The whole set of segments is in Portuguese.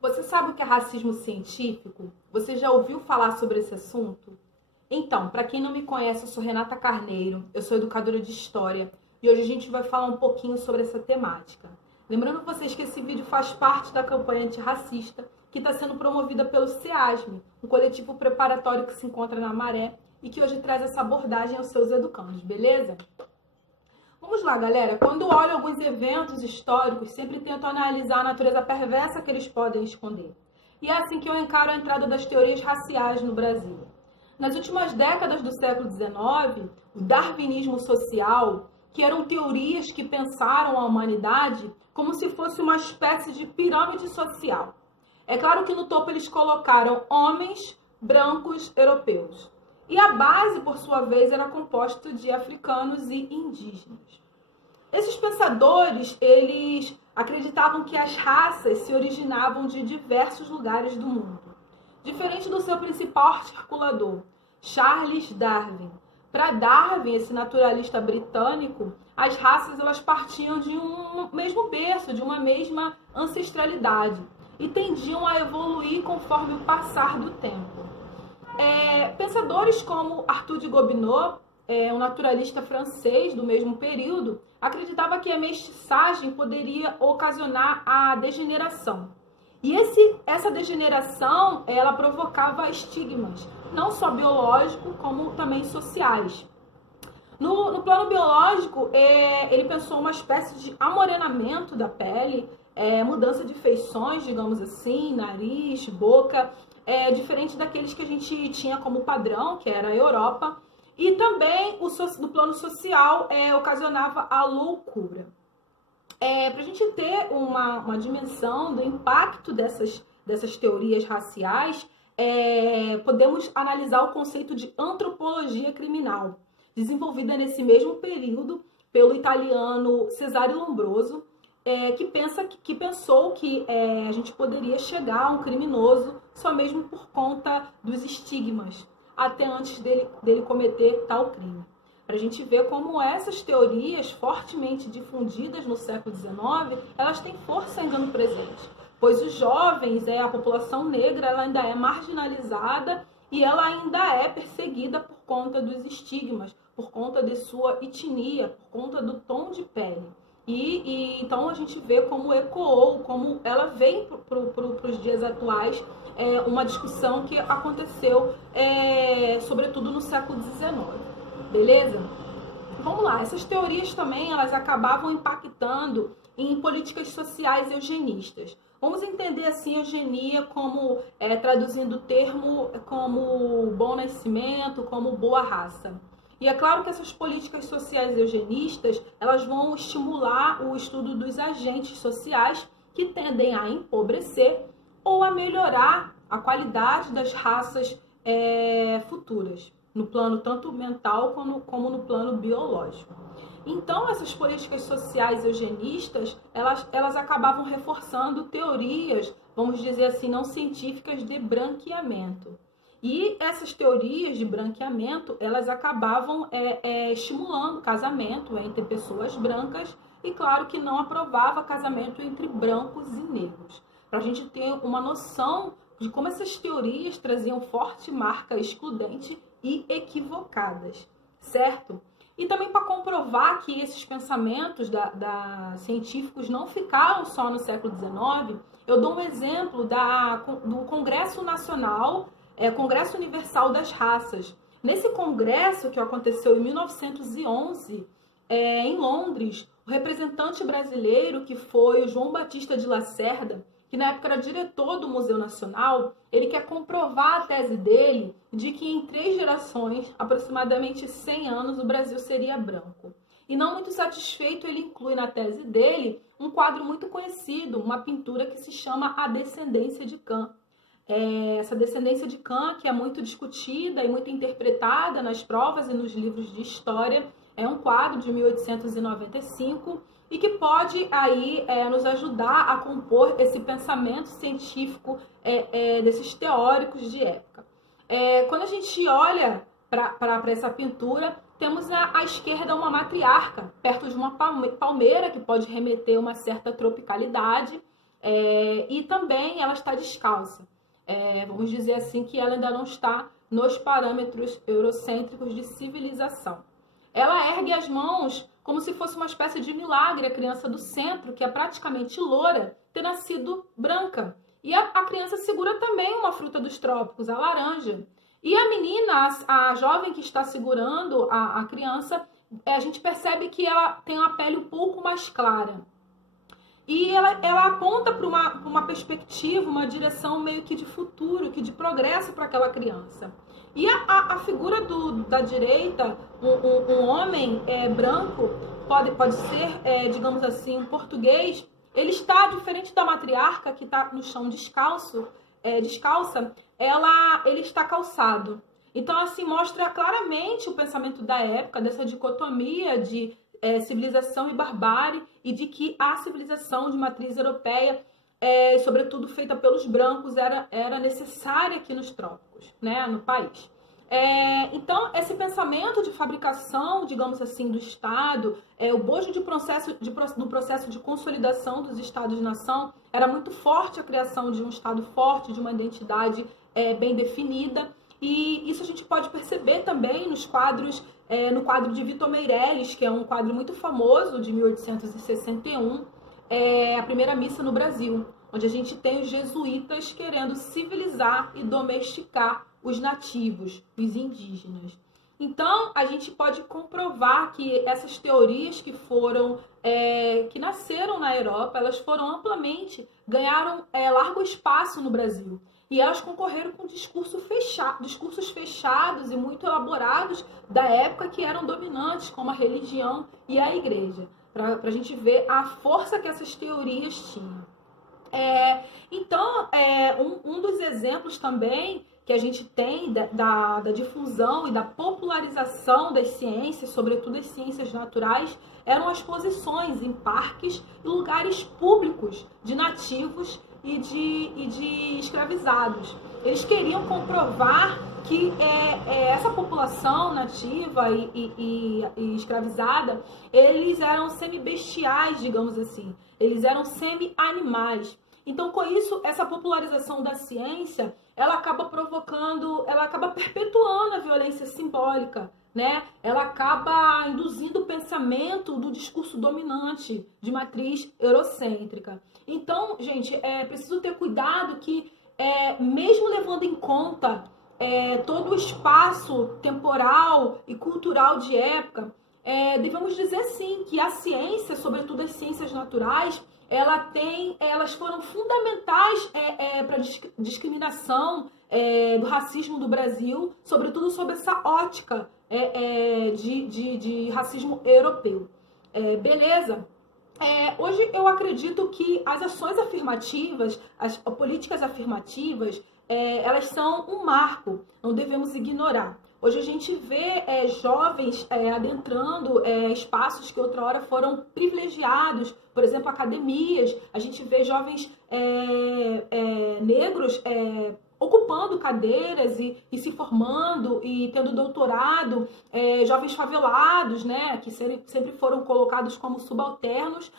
Você sabe o que é racismo científico? Você já ouviu falar sobre esse assunto? Então, para quem não me conhece, eu sou Renata Carneiro, eu sou educadora de História e hoje a gente vai falar um pouquinho sobre essa temática. Lembrando vocês que esse vídeo faz parte da campanha antirracista que está sendo promovida pelo SEASME, um coletivo preparatório que se encontra na Maré e que hoje traz essa abordagem aos seus educandos, beleza? Vamos lá, galera. Quando olho alguns eventos históricos, sempre tento analisar a natureza perversa que eles podem esconder. E é assim que eu encaro a entrada das teorias raciais no Brasil. Nas últimas décadas do século XIX, o darwinismo social, que eram teorias que pensaram a humanidade como se fosse uma espécie de pirâmide social. É claro que no topo eles colocaram homens brancos europeus. E a base, por sua vez, era composta de africanos e indígenas. Esses pensadores, eles acreditavam que as raças se originavam de diversos lugares do mundo. Diferente do seu principal articulador, Charles Darwin. Para Darwin, esse naturalista britânico, as raças elas partiam de um mesmo berço, de uma mesma ancestralidade e tendiam a evoluir conforme o passar do tempo. Pensadores como Arthur de Gobineau, um naturalista francês do mesmo período, acreditava que a mestiçagem poderia ocasionar a degeneração. E essa degeneração, ela provocava estigmas, não só biológicos, como também sociais. No plano biológico, ele pensou uma espécie de amorenamento da pele, mudança de feições, digamos assim, nariz, boca, diferente daqueles que a gente tinha como padrão, que era a Europa. E também, no plano social, ocasionava a loucura. Para a gente ter uma dimensão do impacto dessas teorias raciais, podemos analisar o conceito de antropologia criminal, desenvolvida nesse mesmo período pelo italiano Cesare Lombroso, que pensou que a gente poderia chegar a um criminoso só mesmo por conta dos estigmas, até antes dele cometer tal crime. Para a gente ver como essas teorias, fortemente difundidas no século XIX, elas têm força ainda no presente. Pois os jovens, a população negra, ela ainda é marginalizada e ela ainda é perseguida por conta dos estigmas, por conta de sua etnia, por conta do tom de pele. Então a gente vê como ecoou, como ela vem para os dias atuais, uma discussão que aconteceu, sobretudo no século XIX. Beleza? Vamos lá, essas teorias também elas acabavam impactando em políticas sociais eugenistas. Vamos entender assim a eugenia como, traduzindo o termo como bom nascimento, como boa raça. E é claro que essas políticas sociais eugenistas, elas vão estimular o estudo dos agentes sociais que tendem a empobrecer ou a melhorar a qualidade das raças futuras, no plano tanto mental como no plano biológico. Então, essas políticas sociais eugenistas, elas acabavam reforçando teorias, vamos dizer assim, não científicas de branqueamento. E essas teorias de branqueamento, elas acabavam estimulando casamento entre pessoas brancas e, claro, que não aprovava casamento entre brancos e negros. Para a gente ter uma noção de como essas teorias traziam forte marca excludente e equivocadas, certo? E também para comprovar que esses pensamentos científicos não ficaram só no século XIX, eu dou um exemplo do Congresso Nacional, Congresso Universal das Raças. Nesse congresso que aconteceu em 1911, em Londres, o representante brasileiro, que foi o João Batista de Lacerda, que na época era diretor do Museu Nacional, ele quer comprovar a tese dele de que em 3 gerações, aproximadamente 100 anos, o Brasil seria branco. E não muito satisfeito, ele inclui na tese dele um quadro muito conhecido, uma pintura que se chama A Descendência de Cã. Essa descendência de Cã, que é muito discutida e muito interpretada nas provas e nos livros de história, é um quadro de 1895 e que pode aí nos ajudar a compor esse pensamento científico desses teóricos de época. Quando a gente olha para essa pintura, temos à esquerda uma matriarca, perto de uma palmeira, que pode remeter a uma certa tropicalidade, E também ela está descalça. Vamos dizer assim que ela ainda não está nos parâmetros eurocêntricos de civilização. Ela ergue as mãos como se fosse uma espécie de milagre, a criança do centro, que é praticamente loura, ter nascido branca. E a criança segura também uma fruta dos trópicos, a laranja. E a menina, a jovem que está segurando a criança, a gente percebe que ela tem uma pele um pouco mais clara. E ela aponta para uma perspectiva, uma direção meio que de futuro, que de progresso para aquela criança. E a figura da direita, um homem branco, pode ser, digamos assim, um português, ele está, diferente da matriarca, que está no chão descalça, ele está calçado. Então, assim, mostra claramente o pensamento da época, dessa dicotomia de civilização e barbárie, e de que a civilização de matriz europeia, sobretudo feita pelos brancos, era necessária aqui nos trópicos, né, no país. Então, esse pensamento de fabricação, digamos assim, do Estado, o bojo do processo de consolidação dos Estados-nação, era muito forte a criação de um Estado forte, de uma identidade bem definida, e isso a gente pode perceber também nos quadros, no quadro de Vitor Meirelles, que é um quadro muito famoso, de 1861, a primeira missa no Brasil, onde a gente tem os jesuítas querendo civilizar e domesticar os nativos, os indígenas. Então, a gente pode comprovar que essas teorias que nasceram na Europa, elas foram amplamente, ganharam largo espaço no Brasil. E elas concorreram com discursos fechados e muito elaborados da época, que eram dominantes, como a religião e a igreja, para a gente ver a força que essas teorias tinham. Então, um dos exemplos também que a gente tem da difusão e da popularização das ciências, sobretudo as ciências naturais, eram as exposições em parques e lugares públicos de nativos e de escravizados. Eles queriam comprovar que essa população nativa e escravizada, eles eram semi-bestiais, digamos assim. Eles eram semi-animais. Então, com isso, essa popularização da ciência, ela acaba perpetuando a violência simbólica, né? Ela acaba induzindo o pensamento do discurso dominante de matriz eurocêntrica. Então, gente, é preciso ter cuidado que, mesmo levando em conta todo o espaço temporal e cultural de época, devemos dizer sim que a ciência, sobretudo as ciências naturais, elas foram fundamentais para a discriminação do racismo do Brasil, sobretudo sob essa ótica de racismo europeu. Beleza? Hoje eu acredito que as ações afirmativas, as políticas afirmativas, elas são um marco, não devemos ignorar. Hoje a gente vê jovens adentrando espaços que outrora foram privilegiados, por exemplo, academias. A gente vê jovens negros ocupando cadeiras e se formando e tendo doutorado, jovens favelados, né, que sempre foram colocados como subalternos,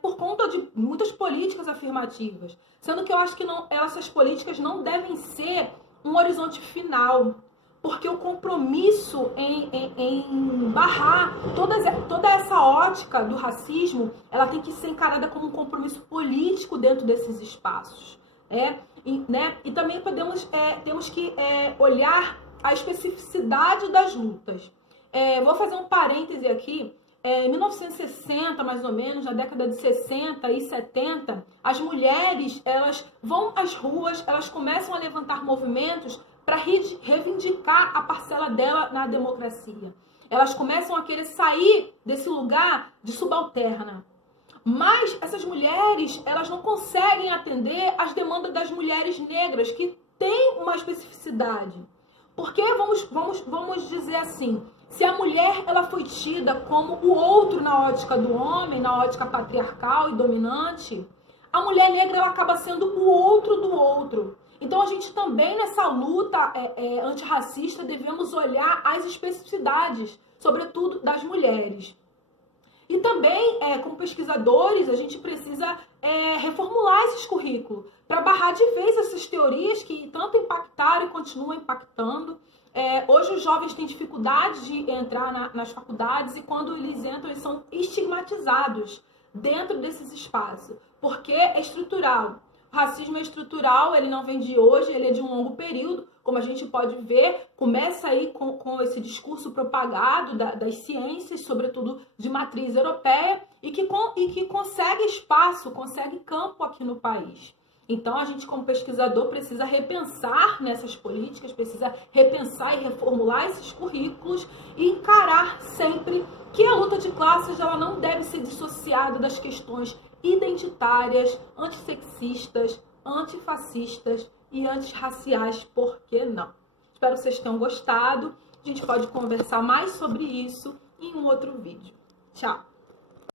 por conta de muitas políticas afirmativas. Sendo que eu acho que essas políticas não devem ser um horizonte final, porque o compromisso em barrar toda essa ótica do racismo, ela tem que ser encarada como um compromisso político dentro desses espaços. E também temos que olhar a especificidade das lutas. Vou fazer um parêntese aqui. Em 1960, mais ou menos, na década de 60 e 70, as mulheres, elas vão às ruas, elas começam a levantar movimentos para reivindicar a parcela dela na democracia. Elas começam a querer sair desse lugar de subalterna. Mas essas mulheres, elas não conseguem atender às demandas das mulheres negras, que têm uma especificidade. Porque, vamos dizer assim, se a mulher ela foi tida como o outro na ótica do homem, na ótica patriarcal e dominante, a mulher negra ela acaba sendo o outro do outro. Então, a gente também, nessa luta antirracista, devemos olhar as especificidades, sobretudo das mulheres. E também, como pesquisadores, a gente precisa reformular esses currículos, para barrar de vez essas teorias que tanto impactaram e continuam impactando. Hoje os jovens têm dificuldade de entrar nas faculdades e quando eles entram, eles são estigmatizados dentro desses espaços, porque é estrutural. O racismo é estrutural, ele não vem de hoje, ele é de um longo período, como a gente pode ver, começa aí com esse discurso propagado das ciências, sobretudo de matriz europeia, e que consegue espaço, consegue campo aqui no país. Então, a gente, como pesquisador, precisa repensar nessas políticas, precisa repensar e reformular esses currículos e encarar sempre que a luta de classes ela não deve ser dissociada das questões identitárias, antissexistas, antifascistas e antirraciais, por que não? Espero que vocês tenham gostado. A gente pode conversar mais sobre isso em um outro vídeo. Tchau!